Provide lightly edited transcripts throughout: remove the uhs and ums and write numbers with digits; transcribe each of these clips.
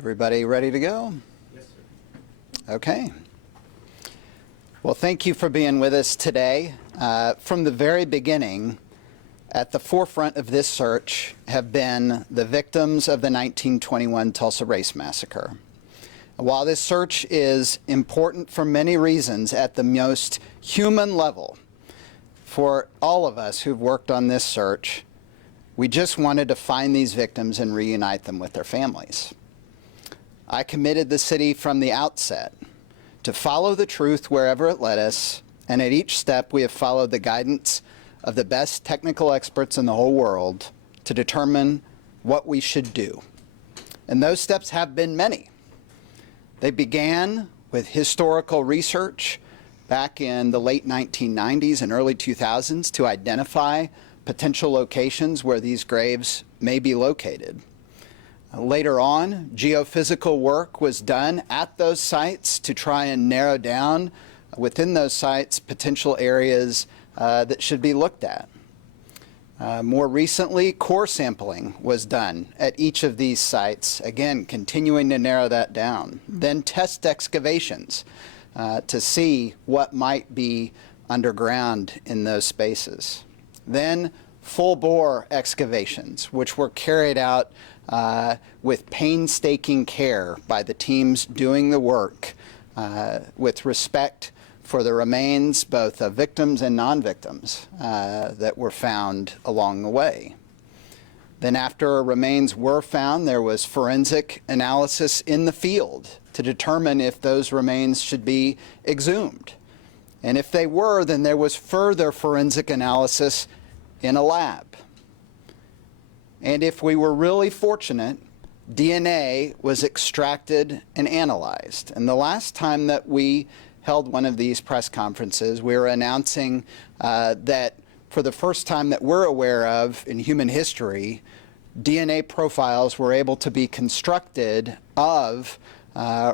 Everybody ready to go? Yes, sir. Okay. Well, thank you for being with us today. From the very beginning, at the forefront of this search have been the victims of the 1921 Tulsa Race Massacre. While this search is important for many reasons at the most human level, for all of us who've worked on this search, we just wanted to find these victims and reunite them with their families. I committed the city from the outset to follow the truth wherever it led us, and at each step we have followed the guidance of the best technical experts in the whole world to determine what we should do. And those steps have been many. They began with historical research back in the late 1990s and early 2000s to identify potential locations where these graves may be located. Later on, geophysical work was done at those sites to try and narrow down within those sites potential areas that should be looked at. More recently, core sampling was done at each of these sites, again, continuing to narrow that down. Then test excavations to see what might be underground in those spaces. Then full-bore excavations, which were carried out with painstaking care by the teams doing the work with respect for the remains both of victims and non-victims that were found along the way. Then after remains were found, there was forensic analysis in the field to determine if those remains should be exhumed. And if they were, then there was further forensic analysis in a lab. And if we were really fortunate, DNA was extracted and analyzed. And the last time that we held one of these press conferences, we were announcing that for the first time that we're aware of in human history, DNA profiles were able to be constructed of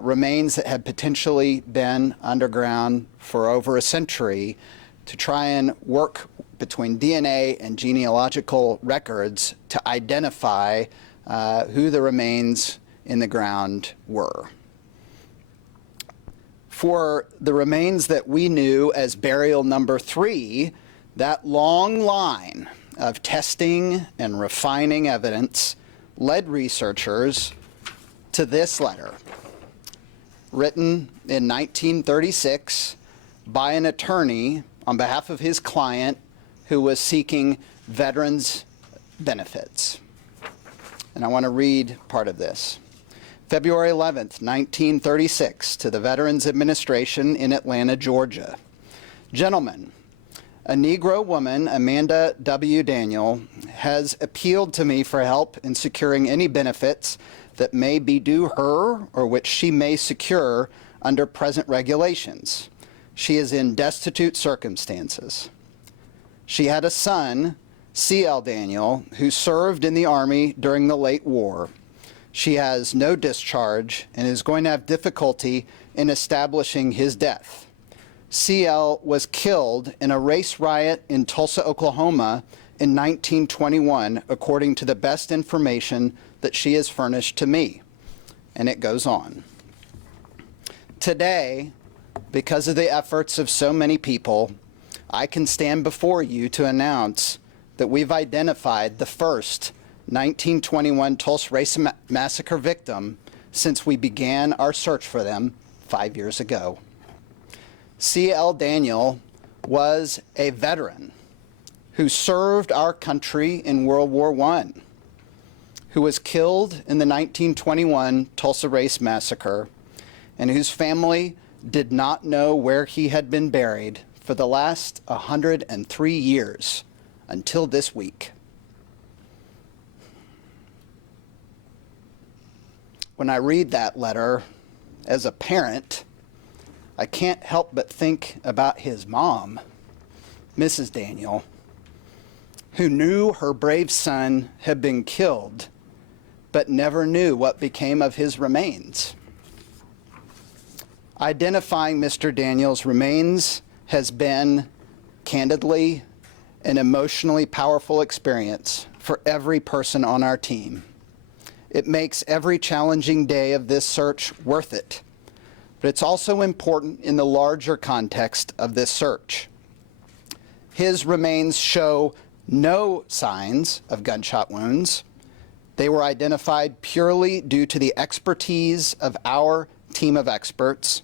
remains that had potentially been underground for over a century to try and work between DNA and genealogical records to identify who the remains in the ground were. For the remains that we knew as burial number 3, that long line of testing and refining evidence led researchers to this letter, written in 1936 by an attorney on behalf of his client who was seeking veterans' benefits. And I want to read part of this. February 11th, 1936, to the Veterans Administration in Atlanta, Georgia. Gentlemen, a Negro woman, Amanda W. Daniel, has appealed to me for help in securing any benefits that may be due her or which she may secure under present regulations. She is in destitute circumstances. She had a son, C.L. Daniel, who served in the Army during the late war. She has no discharge and is going to have difficulty in establishing his death. C.L. was killed in a race riot in Tulsa, Oklahoma in 1921, according to the best information that she has furnished to me. And it goes on. Today, because of the efforts of so many people, I can stand before you to announce that we've identified the first 1921 Tulsa Race Massacre victim since we began our search for them 5 years ago. C.L. Daniel was a veteran who served our country in World War I, who was killed in the 1921 Tulsa Race Massacre, and whose family did not know where he had been buried for the last 103 years until this week. When I read that letter, as a parent, I can't help but think about his mom, Mrs. Daniel, who knew her brave son had been killed, but never knew what became of his remains. Identifying Mr. Daniel's remains has been, candidly, an emotionally powerful experience for every person on our team. It makes every challenging day of this search worth it. But it's also important in the larger context of this search. His remains show no signs of gunshot wounds. They were identified purely due to the expertise of our team of experts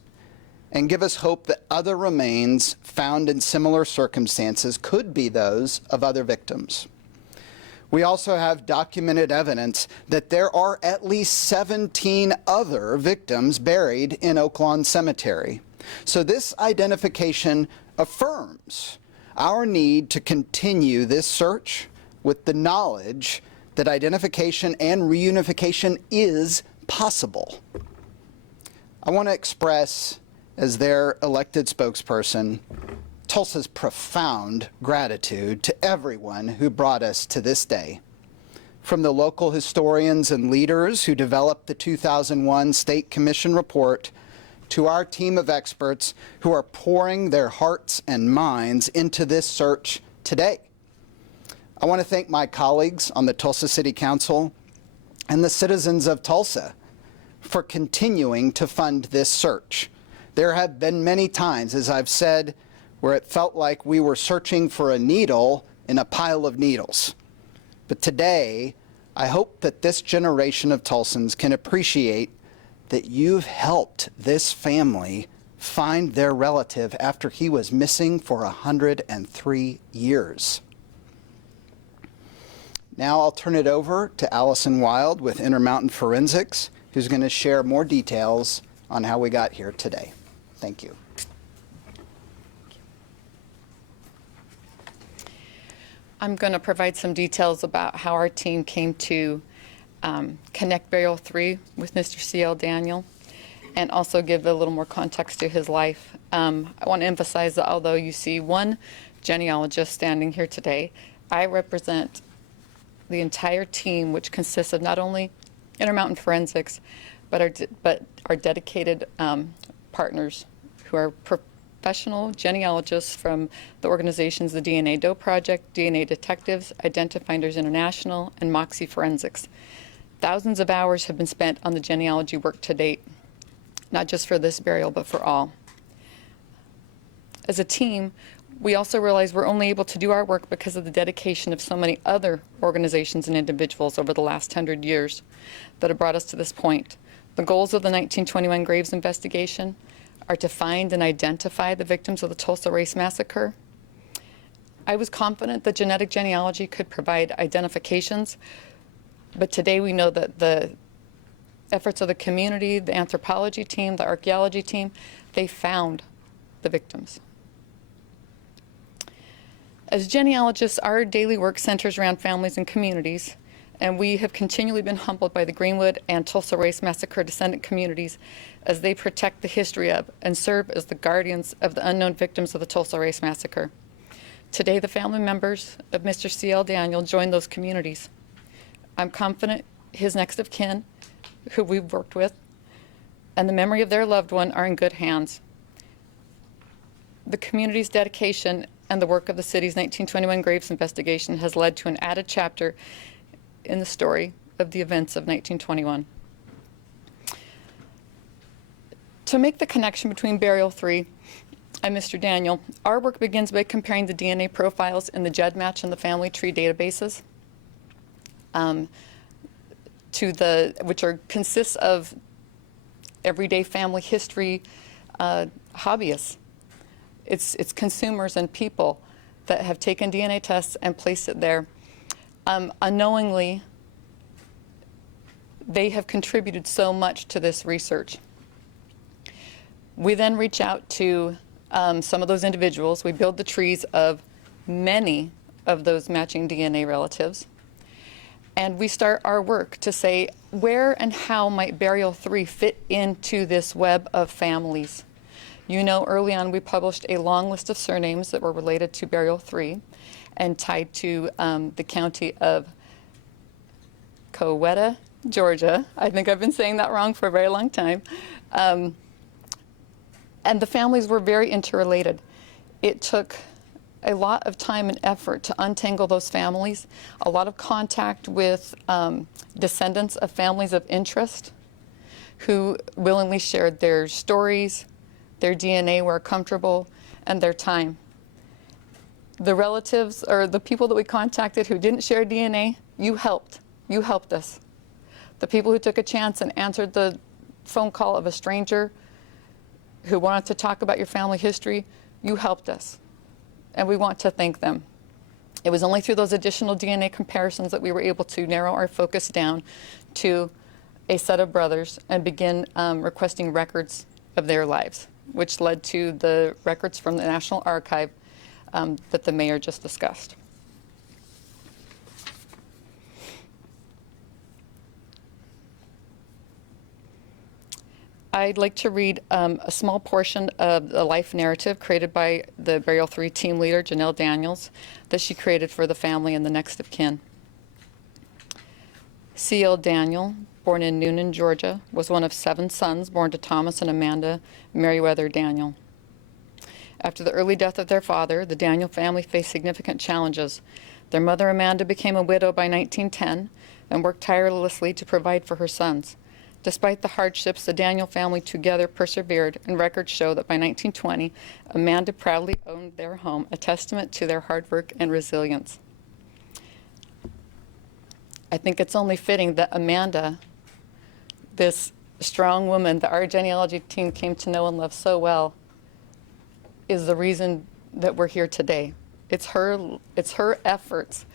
and give us hope that other remains found in similar circumstances could be those of other victims. We also have documented evidence that there are at least 17 other victims buried in Oak Lawn Cemetery. So this identification affirms our need to continue this search with the knowledge that identification and reunification is possible. I want to express, as their elected spokesperson, Tulsa's profound gratitude to everyone who brought us to this day. From the local historians and leaders who developed the 2001 State Commission report to our team of experts who are pouring their hearts and minds into this search today. I want to thank my colleagues on the Tulsa City Council and the citizens of Tulsa for continuing to fund this search. There have been many times, as I've said, where it felt like we were searching for a needle in a pile of needles. But today, I hope that this generation of Tulsans can appreciate that you've helped this family find their relative after he was missing for 103 years. Now I'll turn it over to Allison Wild with Intermountain Forensics, who's going to share more details on how we got here today. Thank you. I'm going to provide some details about how our team came to connect Burial 3 with Mr. C.L. Daniel, and also give a little more context to his life. I want to emphasize that although you see one genealogist standing here today, I represent the entire team, which consists of not only Intermountain Forensics, but our dedicated partners who are professional genealogists from the organizations the DNA Doe Project, DNA Detectives, Identifinders International, and Moxie Forensics. Thousands of hours have been spent on the genealogy work to date, not just for this burial, but for all. As a team, we also realize we're only able to do our work because of the dedication of so many other organizations and individuals over the last 100 years that have brought us to this point. The goals of the 1921 Graves investigation are to find and identify the victims of the Tulsa Race Massacre. I was confident that genetic genealogy could provide identifications, but today we know that the efforts of the community, the anthropology team, the archaeology team, they found the victims. As genealogists, our daily work centers around families and communities, and we have continually been humbled by the Greenwood and Tulsa Race Massacre descendant communities as they protect the history of and serve as the guardians of the unknown victims of the Tulsa Race Massacre. Today, the family members of Mr. C.L. Daniel join those communities. I'm confident his next of kin, who we've worked with, and the memory of their loved one are in good hands. The community's dedication and the work of the city's 1921 Graves investigation has led to an added chapter in the story of the events of 1921. To make the connection between Burial 3 and Mr. Daniel, our work begins by comparing the DNA profiles in the GEDmatch and the family tree databases, which consists of everyday family history hobbyists. It's consumers and people that have taken DNA tests and placed it there. Unknowingly, they have contributed so much to this research. We then reach out to some of those individuals. We build the trees of many of those matching DNA relatives. And we start our work to say, where and how might Burial 3 fit into this web of families? You know, early on we published a long list of surnames that were related to Burial 3 and tied to the county of Coweta, Georgia. I think I've been saying that wrong for a very long time. And the families were very interrelated. It took a lot of time and effort to untangle those families, a lot of contact with descendants of families of interest who willingly shared their stories, their DNA where comfortable, and their time. The relatives or the people that we contacted who didn't share DNA, you helped. You helped us. The people who took a chance and answered the phone call of a stranger who wanted to talk about your family history, you helped us. And we want to thank them. It was only through those additional DNA comparisons that we were able to narrow our focus down to a set of brothers and begin requesting records of their lives, which led to the records from the National Archive that the mayor just discussed. I'd like to read a small portion of the life narrative created by the Burial 3 team leader, Janelle Daniels, that she created for the family and the next of kin. C.L. Daniel, born in Newnan, Georgia, was one of 7 sons born to Thomas and Amanda Meriwether Daniel. After the early death of their father, the Daniel family faced significant challenges. Their mother, Amanda, became a widow by 1910 and worked tirelessly to provide for her sons. Despite the hardships, the Daniel family together persevered, and records show that by 1920, Amanda proudly owned their home, a testament to their hard work and resilience. I think it's only fitting that Amanda, this strong woman that our genealogy team came to know and love so well, is the reason that we're here today. It's her efforts,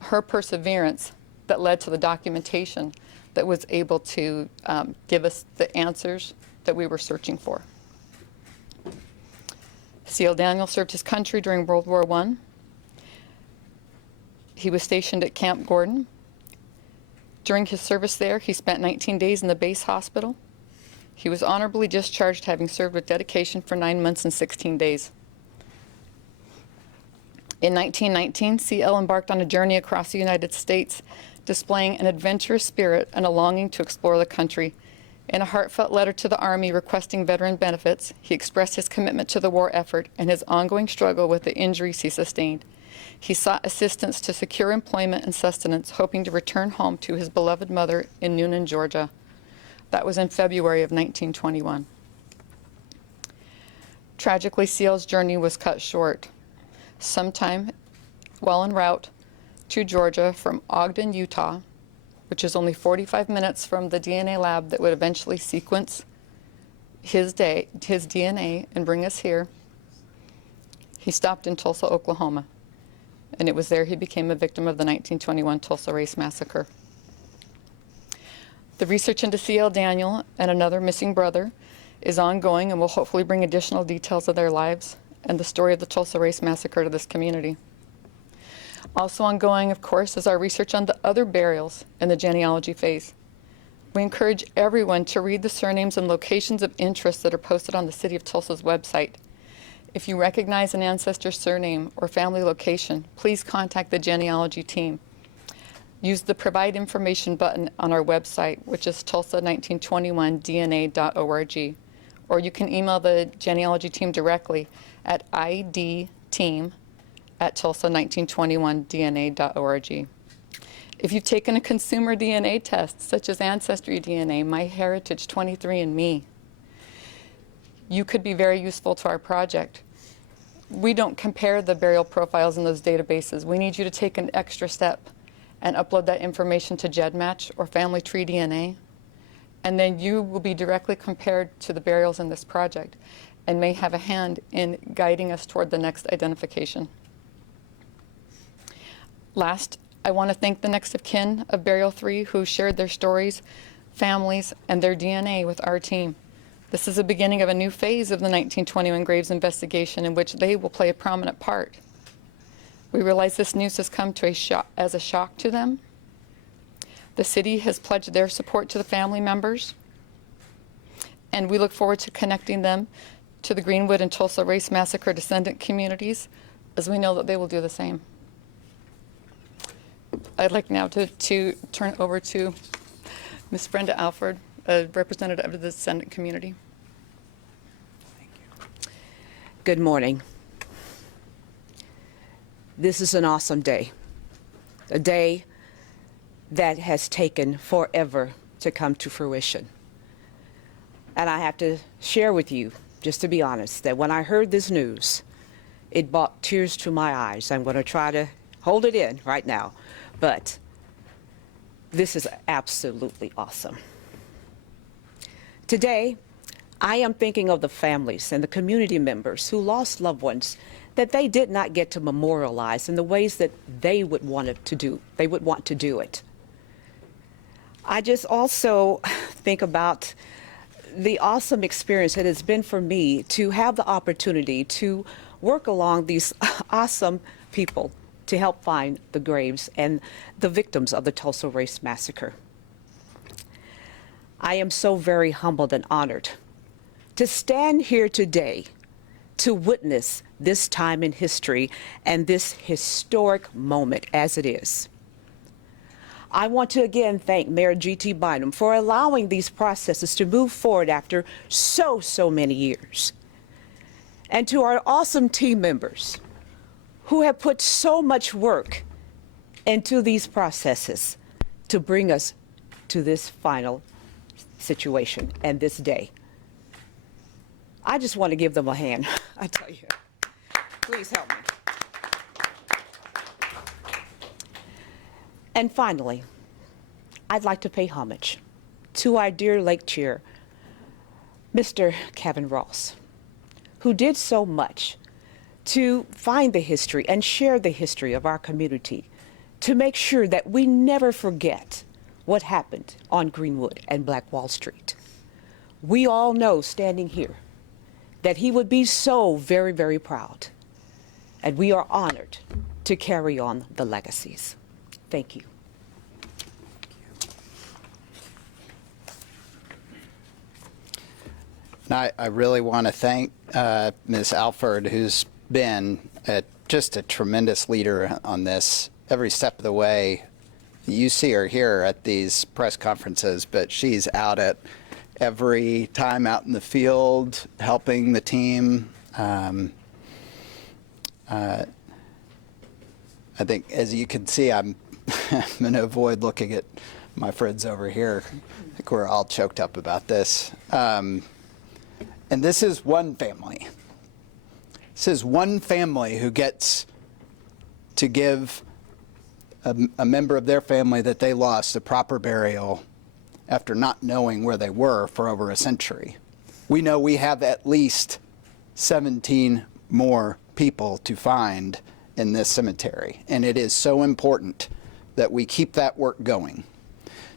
her perseverance that led to the documentation that was able to give us the answers that we were searching for. C.L. Daniel served his country during World War I. He was stationed at Camp Gordon. During his service there, he spent 19 days in the base hospital. He was honorably discharged, having served with dedication for 9 months and 16 days. In 1919, C.L. embarked on a journey across the United States, displaying an adventurous spirit and a longing to explore the country. In a heartfelt letter to the Army requesting veteran benefits, he expressed his commitment to the war effort and his ongoing struggle with the injuries he sustained. He sought assistance to secure employment and sustenance, hoping to return home to his beloved mother in Newnan, Georgia. That was in February of 1921. Tragically, C.L.'s journey was cut short. Sometime while en route to Georgia from Ogden, Utah, which is only 45 minutes from the DNA lab that would eventually sequence his DNA and bring us here, he stopped in Tulsa, Oklahoma. And it was there he became a victim of the 1921 Tulsa Race Massacre. The research into C.L. Daniel and another missing brother is ongoing and will hopefully bring additional details of their lives and the story of the Tulsa Race Massacre to this community. Also ongoing, of course, is our research on the other burials in the genealogy phase. We encourage everyone to read the surnames and locations of interest that are posted on the City of Tulsa's website. If you recognize an ancestor's surname or family location, please contact the genealogy team. Use the Provide Information button on our website, which is tulsa1921dna.org, or you can email the genealogy team directly at idteam@tulsa1921dna.org. If you've taken a consumer DNA test, such as Ancestry DNA, MyHeritage, 23andMe, you could be very useful to our project. We don't compare the burial profiles in those databases. We need you to take an extra step and upload that information to GEDmatch or Family Tree DNA, and then you will be directly compared to the burials in this project and may have a hand in guiding us toward the next identification. Last, I want to thank the next of kin of Burial 3 who shared their stories, families, and their DNA with our team. This is the beginning of a new phase of the 1921 Graves investigation in which they will play a prominent part. We realize this news has come to as a shock to them. The city has pledged their support to the family members, and we look forward to connecting them to the Greenwood and Tulsa Race Massacre descendant communities, as we know that they will do the same. I'd like now to turn over to Ms. Brenda Alford, a representative of the descendant community. Good morning. This is an awesome day, a day that has taken forever to come to fruition. And I have to share with you, just to be honest, that when I heard this news, it brought tears to my eyes. I'm going to try to hold it in right now, but this is absolutely awesome. Today, I am thinking of the families and the community members who lost loved ones that they did not get to memorialize in the ways that they would want to do it. I just also think about the awesome experience it has been for me to have the opportunity to work along these awesome people to help find the graves and the victims of the Tulsa Race Massacre. I am so very humbled and honored to stand here today to witness this time in history and this historic moment as it is. I want to again thank Mayor GT Bynum for allowing these processes to move forward after so many years. And to our awesome team members who have put so much work into these processes to bring us to this final situation and this day. I just want to give them a hand. I tell you, please help me. And finally, I'd like to pay homage to our dear late chair, Mr. Kevin Ross, who did so much to find the history and share the history of our community to make sure that we never forget what happened on Greenwood and Black Wall Street. We all know, standing here, that he would be so very proud, and we are honored to carry on the legacies. Thank you. And I really want to thank Ms. Alford, who's been just a tremendous leader on this every step of the way. You see her here at these press conferences, but she's out at every time out in the field, helping the team. I think, as you can see, I'm going to avoid looking at my friends over here. I think we're all choked up about this. And this is one family. This is one family who gets to give a member of their family that they lost a proper burial after not knowing where they were for over a century. We know we have at least 17 more people to find in this cemetery, and it is so important that we keep that work going.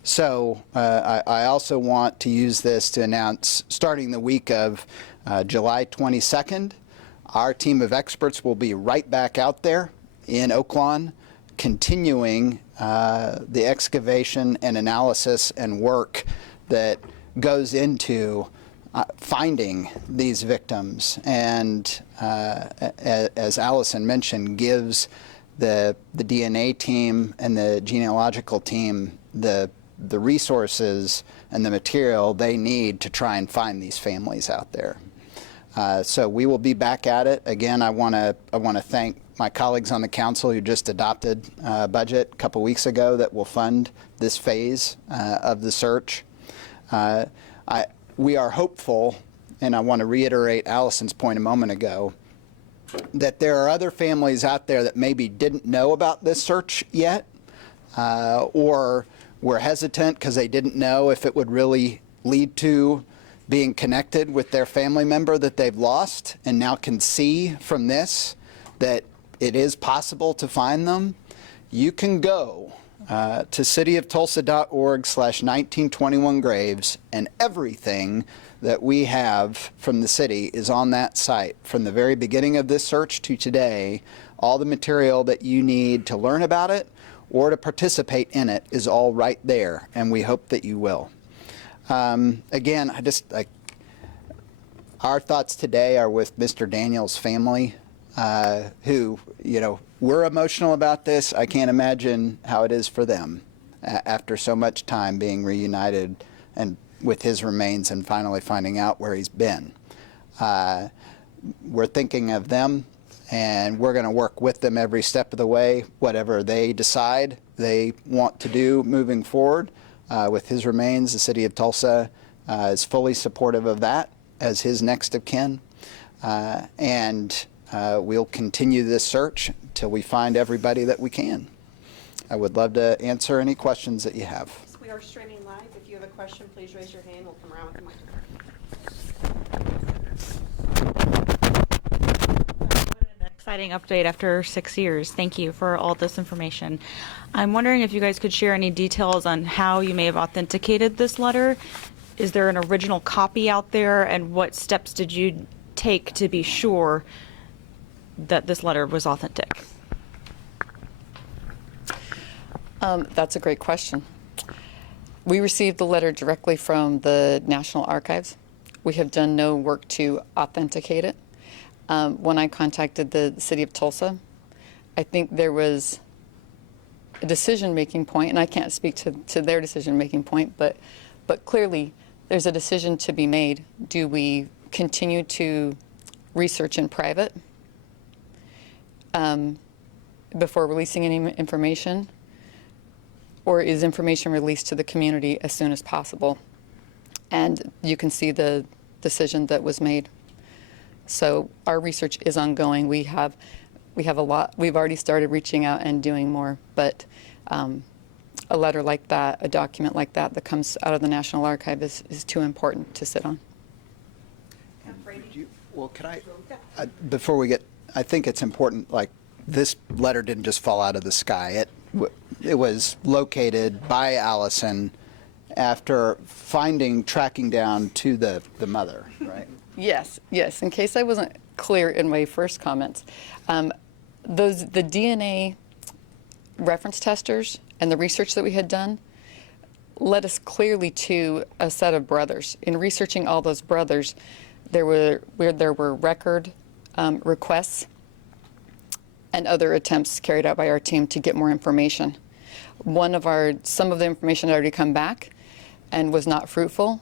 So I also want to use this to announce, starting the week of July 22nd, our team of experts will be right back out there in Oaklawn, continuing the excavation and analysis and work that goes into finding these victims, and as Allison mentioned, gives the DNA team and the genealogical team the resources and the material they need to try and find these families out there. So we will be back at it. Again, I want to thank my colleagues on the council who just adopted a budget a couple weeks ago that will fund this phase of the search. We are hopeful, and I want to reiterate Allison's point a moment ago, that there are other families out there that maybe didn't know about this search yet, or were hesitant because they didn't know if it would really lead to being connected with their family member that they've lost, and now can see from this that it is possible to find them. You can go to cityoftulsa.org/1921graves, and everything that we have from the city is on that site. From the very beginning of this search to today, all the material that you need to learn about it or to participate in it is all right there, and we hope that you will. Again, our thoughts today are with Mr. Daniel's family, who, we're emotional about this. I can't imagine how it is for them after so much time being reunited and with his remains and finally finding out where he's been. We're thinking of them and we're going to work with them every step of the way, whatever they decide they want to do moving forward. With his remains, the City of Tulsa is fully supportive of that as his next of kin. And we'll continue this search until we find everybody that we can. I would love to answer any questions that you have. We are streaming live. If you have a question, please raise your hand. We'll come around with the microphone. What an exciting update after 6 years. Thank you for all this information. I'm wondering if you guys could share any details on how you may have authenticated this letter. Is there an original copy out there, and what steps did you take to be sure that this letter was authentic? That's a great question. We received the letter directly from the National Archives. We have done no work to authenticate it. When I contacted the City of Tulsa, I think there was a decision-making point, and I can't speak to their decision-making point, but clearly there's a decision to be made. Do we continue to research in private before releasing any information? Or is information released to the community as soon as possible? And you can see the decision that was made. So our research is ongoing. We have a lot. We've already started reaching out and doing more. But a letter like that, a document like that that comes out of the National Archive is too important to sit on. Well, could I before we get, I think it's important, like, this letter didn't just fall out of the sky. It was located by Allison after tracking down to the mother, right? Yes. In case I wasn't clear in my first comments, the DNA reference testers and the research that we had done led us clearly to a set of brothers. In researching all those brothers, there were record requests and other attempts carried out by our team to get more information. Some of the information had already come back and was not fruitful.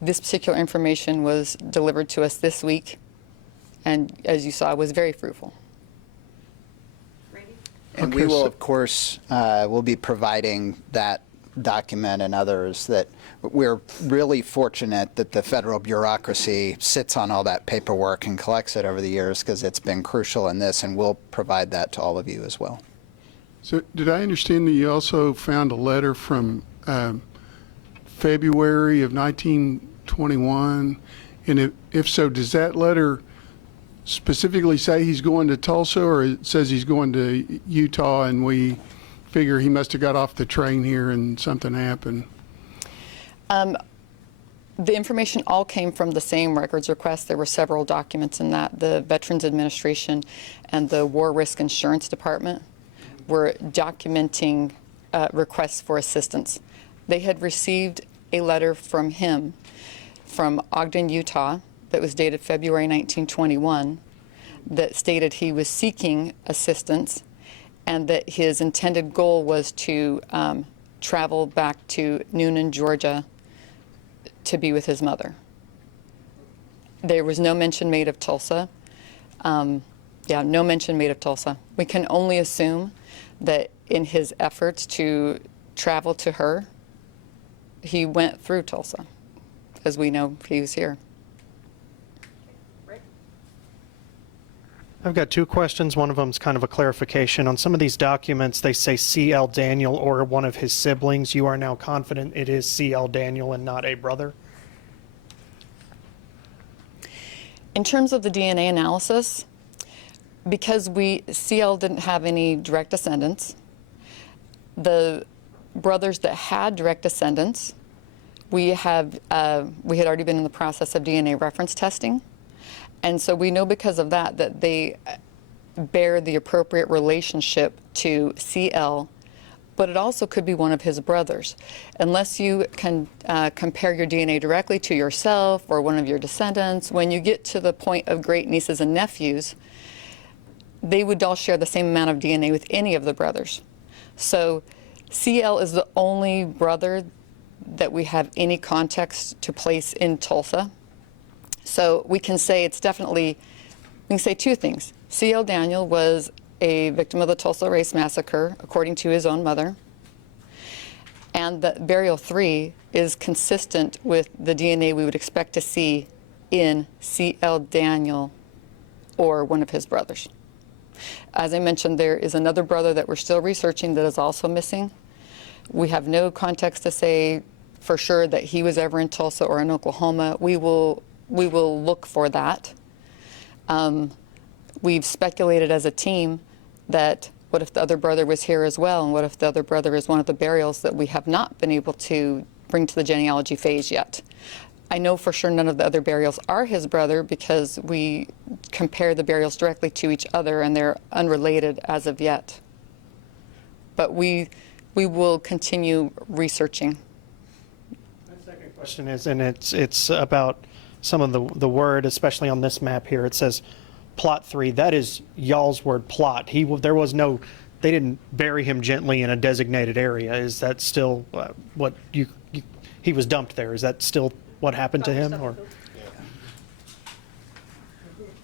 This particular information was delivered to us this week, and as you saw, was very fruitful. And we will, of course, we'll be providing that document and others. That we're really fortunate that the federal bureaucracy sits on all that paperwork and collects it over the years, because it's been crucial in this, and we'll provide that to all of you as well. So did I understand that you also found a letter from February of 1921? And if so, does that letter specifically say he's going to Tulsa, or it says he's going to Utah, and we figure he must have got off the train here and something happened? The information all came from the same records request. There were several documents in that. The Veterans Administration and the War Risk Insurance Department were documenting requests for assistance. They had received a letter from him from Ogden, Utah, that was dated February 1921, that stated he was seeking assistance and that his intended goal was to travel back to Newnan, Georgia, to be with his mother. There was no mention made of Tulsa. No mention made of Tulsa. We can only assume that in his efforts to travel to her, he went through Tulsa, as we know he was here. I've got two questions. One of them is kind of a clarification. On some of these documents, they say C.L. Daniel or one of his siblings. You are now confident it is C.L. Daniel and not a brother? In terms of the DNA analysis, because C.L. didn't have any direct descendants, the brothers that had direct descendants, we had already been in the process of DNA reference testing. And so we know because of that they bear the appropriate relationship to CL, but it also could be one of his brothers. Unless you can compare your DNA directly to yourself or one of your descendants, when you get to the point of great nieces and nephews, they would all share the same amount of DNA with any of the brothers. So CL is the only brother that we have any context to place in Tulsa. So we can say it's definitely, we can say two things. C.L. Daniel was a victim of the Tulsa Race Massacre, according to his own mother. And that burial 3 is consistent with the DNA we would expect to see in C.L. Daniel or one of his brothers. As I mentioned, there is another brother that we're still researching that is also missing. We have no context to say for sure that he was ever in Tulsa or in Oklahoma. We will look for that. We've speculated as a team that what if the other brother was here as well, and what if the other brother is one of the burials that we have not been able to bring to the genealogy phase yet. I know for sure none of the other burials are his brother because we compare the burials directly to each other and they're unrelated as of yet. But we will continue researching. My second question is, and it's about some of the word, especially on this map here. It says plot 3. That is y'all's word, plot. There was no, they didn't bury him gently in a designated area. Is that still what he was dumped there? Is that still what happened to him? Or?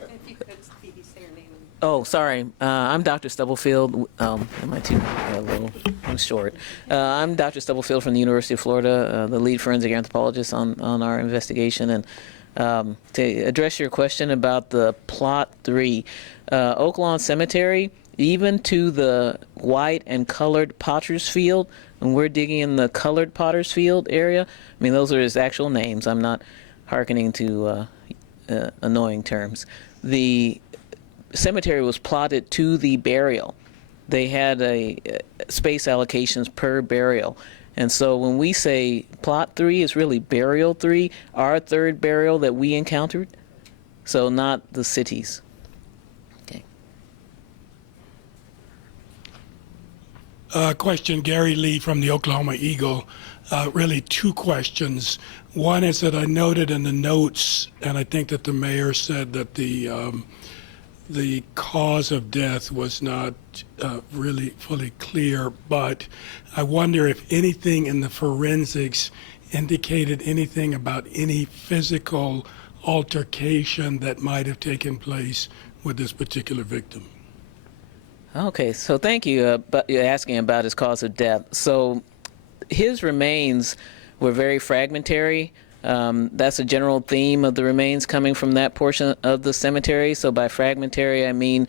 If you could, Phoebe, say your name. Oh, sorry. I'm Dr. Stubblefield. Am I too a little? I'm short. I'm Dr. Stubblefield from the University of Florida, the lead forensic anthropologist on our investigation. And to address your question about the plot 3, Oak Lawn Cemetery, even to the white and colored Potter's Field, and we're digging in the colored Potter's Field area. I mean, those are his actual names. I'm not hearkening to annoying terms. The cemetery was plotted to the burial. They had space allocations per burial. And so when we say plot 3, it's really burial 3, our third burial that we encountered, so not the city's. Okay. Question, Gary Lee from the Oklahoma Eagle. Really 2 questions. One is that I noted in the notes, and I think that the mayor said that the cause of death was not really fully clear, but I wonder if anything in the forensics indicated anything about any physical altercation that might have taken place with this particular victim. Okay, so thank you you're asking about his cause of death. So his remains were very fragmentary. That's a general theme of the remains coming from that portion of the cemetery. So by fragmentary, I mean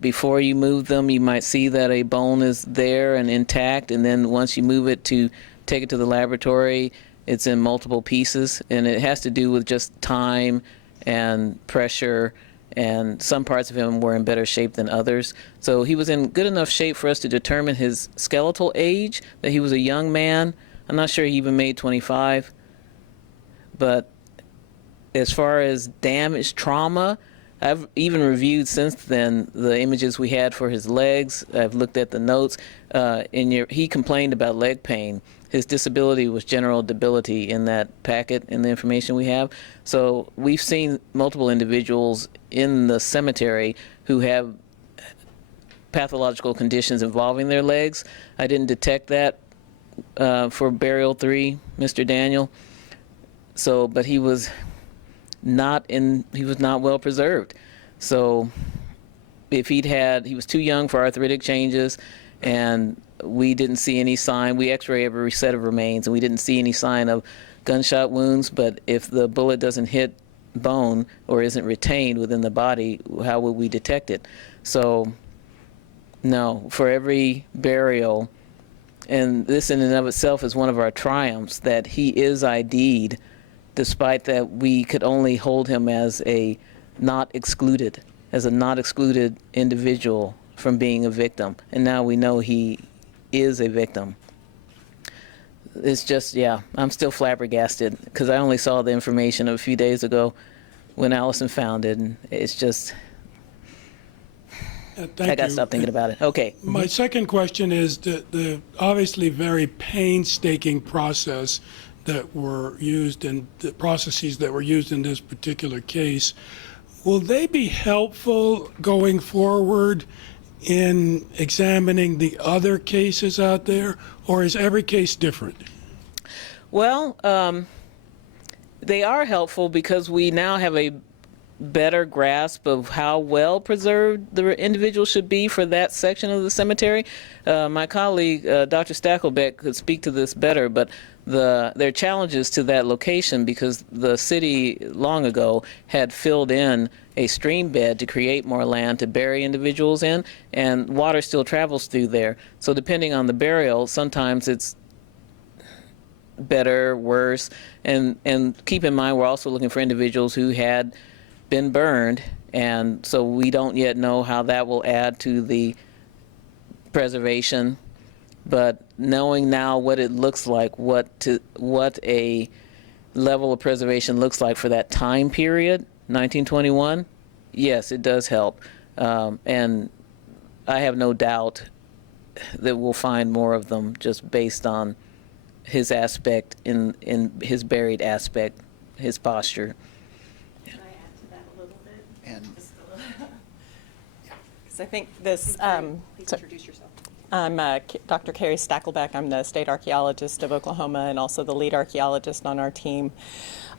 before you move them, you might see that a bone is there and intact, and then once you move it to take it to the laboratory, it's in multiple pieces, and it has to do with just time and pressure, and some parts of him were in better shape than others. So he was in good enough shape for us to determine his skeletal age, that he was a young man. I'm not sure he even made 25. But as far as damage, trauma, I've even reviewed since then the images we had for his legs. I've looked at the notes. He complained about leg pain. His disability was general debility in that packet in the information we have. So we've seen multiple individuals in the cemetery who have pathological conditions involving their legs. I didn't detect that for burial 3, Mr. Daniel. So, but he was not well preserved. So if he was too young for arthritic changes, and we didn't see any sign. We x-ray every set of remains, and we didn't see any sign of gunshot wounds. But if the bullet doesn't hit bone or isn't retained within the body, how would we detect it? So no, for every burial, and this in and of itself is one of our triumphs, that he is ID'd, despite that we could only hold him as a not excluded individual from being a victim. And now we know he is a victim. It's just, yeah, I'm still flabbergasted because I only saw the information a few days ago when Allison found it, and it's just, I got to stop thinking about it. Okay. My second question is the obviously very painstaking process that were used and the processes that were used in this particular case. Will they be helpful going forward in examining the other cases out there, or is every case different? Well, they are helpful because we now have a better grasp of how well preserved the individual should be for that section of the cemetery. My colleague, Dr. Stackelbeck, could speak to this better, but there are challenges to that location because the city long ago had filled in a stream bed to create more land to bury individuals in, and water still travels through there. So depending on the burial, sometimes it's better, worse, and keep in mind we're also looking for individuals who had been burned, and so we don't yet know how that will add to the preservation. But knowing now what it looks like, what a level of preservation looks like for that time period, 1921, yes, it does help. And I have no doubt that we'll find more of them just based on his aspect, in his buried aspect, his posture. Can I add to that a little bit? And Just a little. Because I think this, please introduce yourself. I'm Dr. Carrie Stackelbeck. I'm the state archaeologist of Oklahoma and also the lead archaeologist on our team.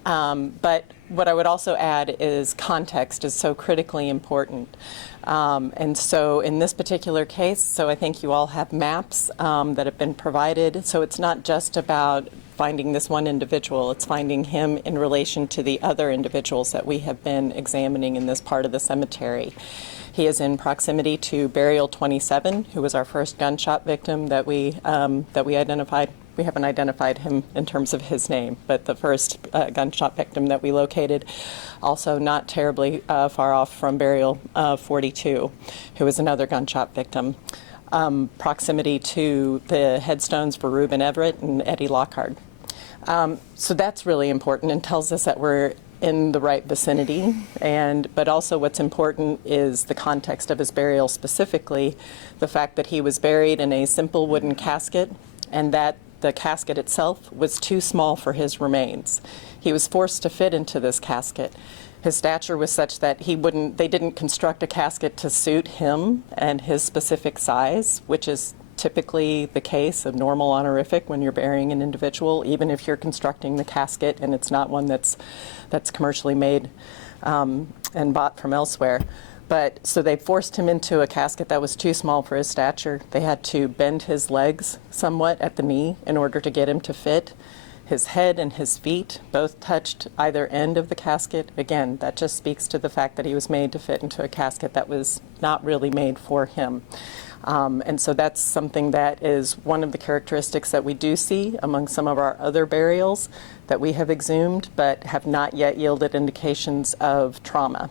But what I would also add is context is so critically important. And so in this particular case, so I think you all have maps that have been provided. So it's not just about finding this one individual, it's finding him in relation to the other individuals that we have been examining in this part of the cemetery. He is in proximity to burial 27, who was our first gunshot victim that we identified. We haven't identified him in terms of his name, but the first gunshot victim that we located, also not terribly far off from burial 42, who was another gunshot victim. Proximity to the headstones for Reuben Everett and Eddie Lockhart. So that's really important and tells us that we're in the right vicinity, but also what's important is the context of his burial, specifically the fact that he was buried in a simple wooden casket and that the casket itself was too small for his remains. He was forced to fit into this casket. His stature was such that they didn't construct a casket to suit him and his specific size, which is typically the case of normal honorific when you're burying an individual, even if you're constructing the casket and it's not one that's commercially made and bought from elsewhere. But so they forced him into a casket that was too small for his stature. They had to bend his legs somewhat at the knee in order to get him to fit. His head and his feet both touched either end of the casket. Again, that just speaks to the fact that he was made to fit into a casket that was not really made for him. And so that's something that is one of the characteristics that we do see among some of our other burials that we have exhumed but have not yet yielded indications of trauma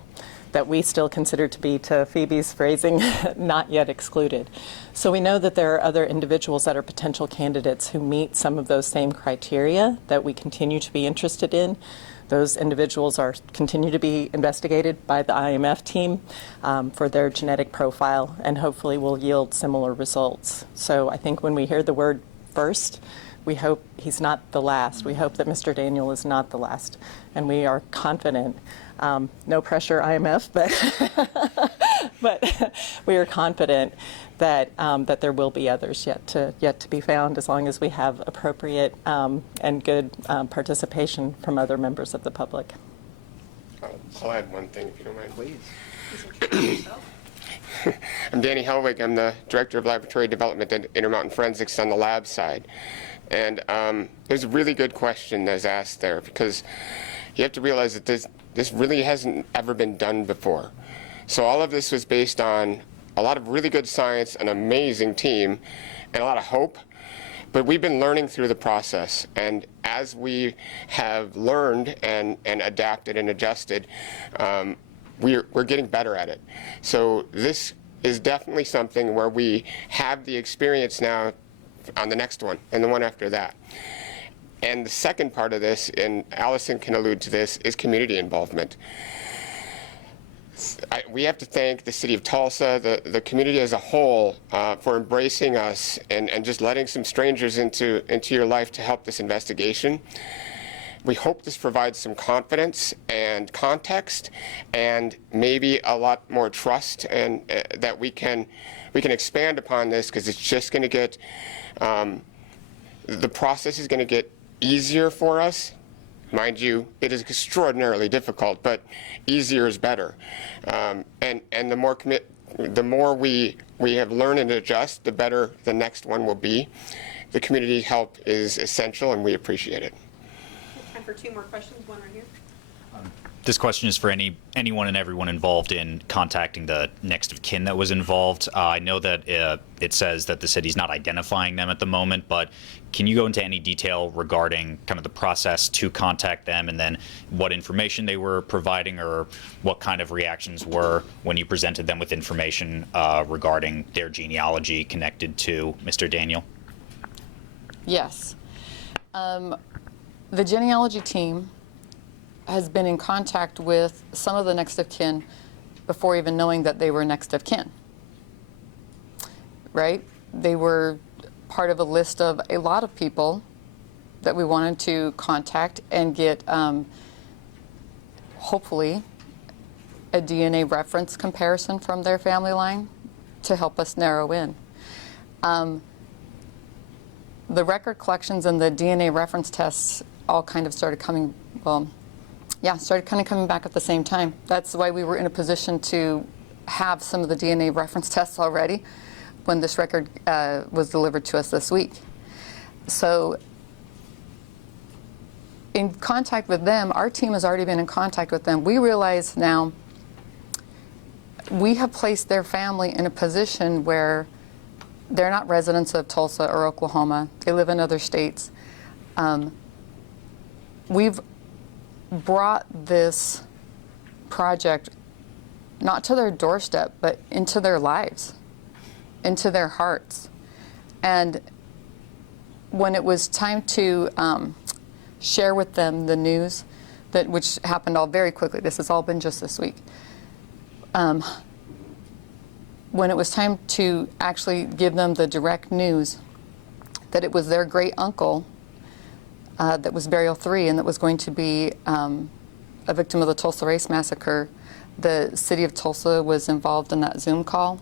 that we still consider to be, to Phoebe's phrasing, not yet excluded. So we know that there are other individuals that are potential candidates who meet some of those same criteria that we continue to be interested in. Those individuals continue to be investigated by the IMF team for their genetic profile and hopefully will yield similar results. So I think when we hear the word first, we hope he's not the last. We hope that Mr. Daniel is not the last. And we are confident, no pressure IMF, but we are confident that that there will be others yet to be found, as long as we have appropriate and good participation from other members of the public. I'll add one thing, if you don't mind. please. I'm Danny Helwig. I'm the Director of Laboratory Development at Intermountain Forensics on the lab side. And there's a really good question that's asked there, because you have to realize that this really hasn't ever been done before. So all of this was based on a lot of really good science, an amazing team, and a lot of hope. But we've been learning through the process. And as we have learned and adapted and adjusted, we're getting better at it. So this is definitely something where we have the experience now on the next one and the one after that. And the second part of this, and Allison can allude to this, is community involvement. We have to thank the City of Tulsa, the community as a whole, for embracing us and just letting some strangers into your life to help this investigation. We hope this provides some confidence and context and maybe a lot more trust, and that we can expand upon this, because it's just going to get, the process is going to get easier for us Mind you, it is extraordinarily difficult, but easier is better. And the more we have learned and adjust, the better the next one will be. The community help is essential, and we appreciate it. Time for 2 more questions, one right here. This question is for anyone and everyone involved in contacting the next of kin that was involved. I know that it says that the city's not identifying them at the moment, but can you go into any detail regarding kind of the process to contact them, and then what information they were providing, or what kind of reactions were when you presented them with information regarding their genealogy connected to Mr. Daniel? Yes. The genealogy team has been in contact with some of the next of kin before even knowing that they were next of kin, right? They were part of a list of a lot of people that we wanted to contact and get, hopefully, a DNA reference comparison from their family line to help us narrow in. The record collections and the DNA reference tests all kind of started coming, started kind of coming back at the same time. That's why we were in a position to have some of the DNA reference tests already when this record was delivered to us this week. So in contact with them, our team has already been in contact with them. We realize now we have placed their family in a position where they're not residents of Tulsa or Oklahoma. They live in other states. We've brought this project not to their doorstep, but into their lives, into their hearts. And when it was time to share with them the news, which happened all very quickly, this has all been just this week, when it was time to actually give them the direct news that it was their great uncle that was burial 3 and that was going to be a victim of the Tulsa Race Massacre, the City of Tulsa was involved in that Zoom call.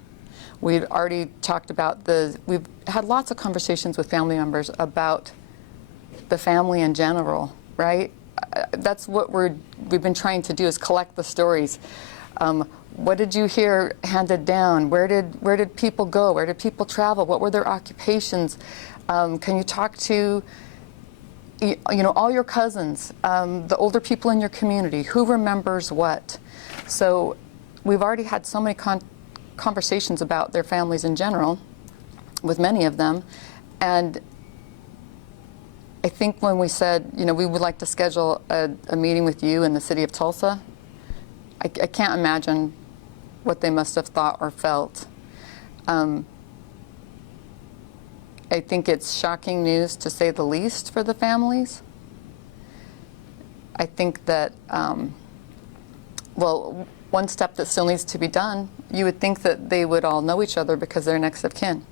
We'd already talked about we've had lots of conversations with family members about the family in general, right? That's what we've been trying to do, is collect the stories. What did you hear handed down? Where did people go? Where did people travel? What were their occupations? Can you talk to all your cousins, the older people in your community? Who remembers what? So we've already had so many conversations about their families in general with many of them. And I think when we said, we would like to schedule a meeting with you in the City of Tulsa, I can't imagine what they must have thought or felt. I think it's shocking news, to say the least, for the families. I think that, one step that still needs to be done, you would think that they would all know each other because they're next of kin.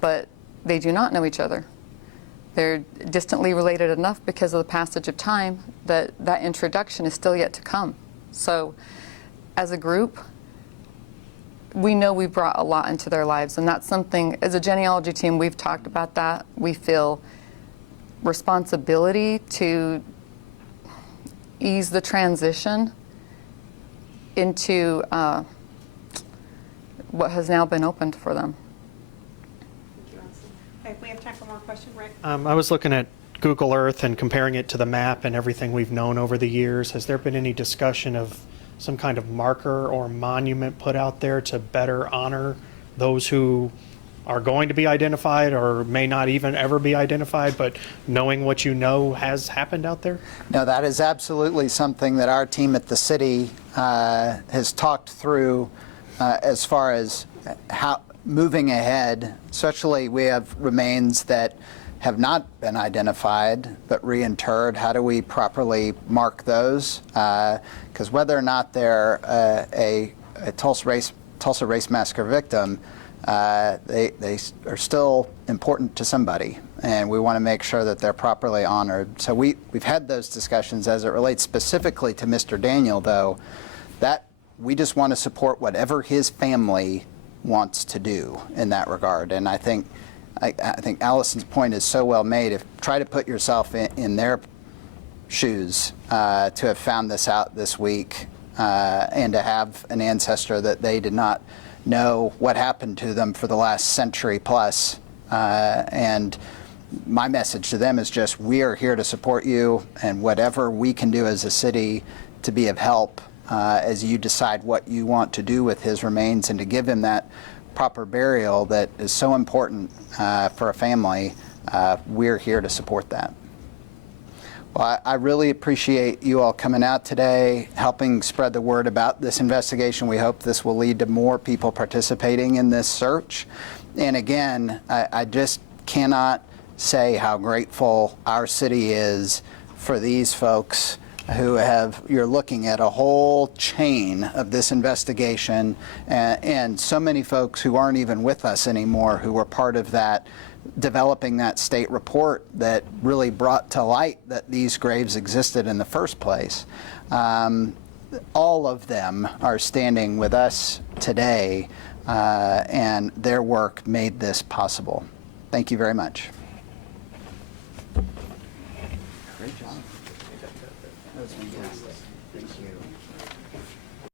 But they do not know each other. They're distantly related enough because of the passage of time that that introduction is still yet to come. So as a group, we know we've brought a lot into their lives, and that's something, as a genealogy team, we've talked about that. We feel responsibility to ease the transition into what has now been opened for them. Thank you, Allison. Okay, we have time for more questions, Rick. I was looking at Google Earth and comparing it to the map and everything we've known over the years. Has there been any discussion of some kind of marker or monument put out there to better honor those who are going to be identified or may not even ever be identified, but knowing what you know has happened out there? No, that is absolutely something that our team at the city has talked through as far as how moving ahead. Especially, we have remains that have not been identified but reinterred. How do we properly mark those? Because whether or not they're a Tulsa Race Massacre victim, they are still important to somebody, and we want to make sure that they're properly honored. So we've had those discussions. As it relates specifically to Mr. Daniel, though, that we just want to support whatever his family wants to do in that regard. And I think Allison's point is so well made. Try to put yourself in their shoes to have found this out this week and to have an ancestor that they did not know what happened to them for the last century plus. And my message to them is just, we are here to support you, and whatever we can do as a city to be of help as you decide what you want to do with his remains and to give him that proper burial that is so important for a family, we're here to support that. Well, I really appreciate you all coming out today, helping spread the word about this investigation. We hope this will lead to more people participating in this search. And again, I just cannot say how grateful our city is for these folks who you're looking at a whole chain of this investigation, and so many folks who aren't even with us anymore who were part of that, developing that state report that really brought to light that these graves existed in the first place. All of them are standing with us today, and their work made this possible. Thank you very much. Great job. That was fantastic.